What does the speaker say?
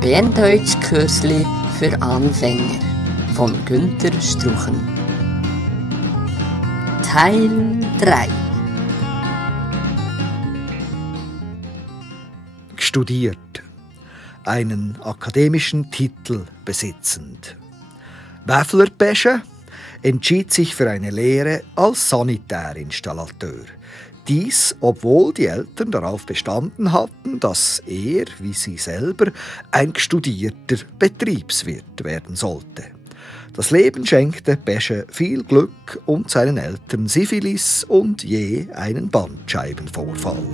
Berndeutsch-Kürzli für Anfänger von Günter Struchen. Teil 3. Studiert, einen akademischen Titel besitzend. Wäffler-Pesche entschied sich für eine Lehre als Sanitärinstallateur. Dies, obwohl die Eltern darauf bestanden hatten, dass er, wie sie selber, ein studierter Betriebswirt werden sollte. Das Leben schenkte Pesche viel Glück und seinen Eltern Syphilis und je einen Bandscheibenvorfall.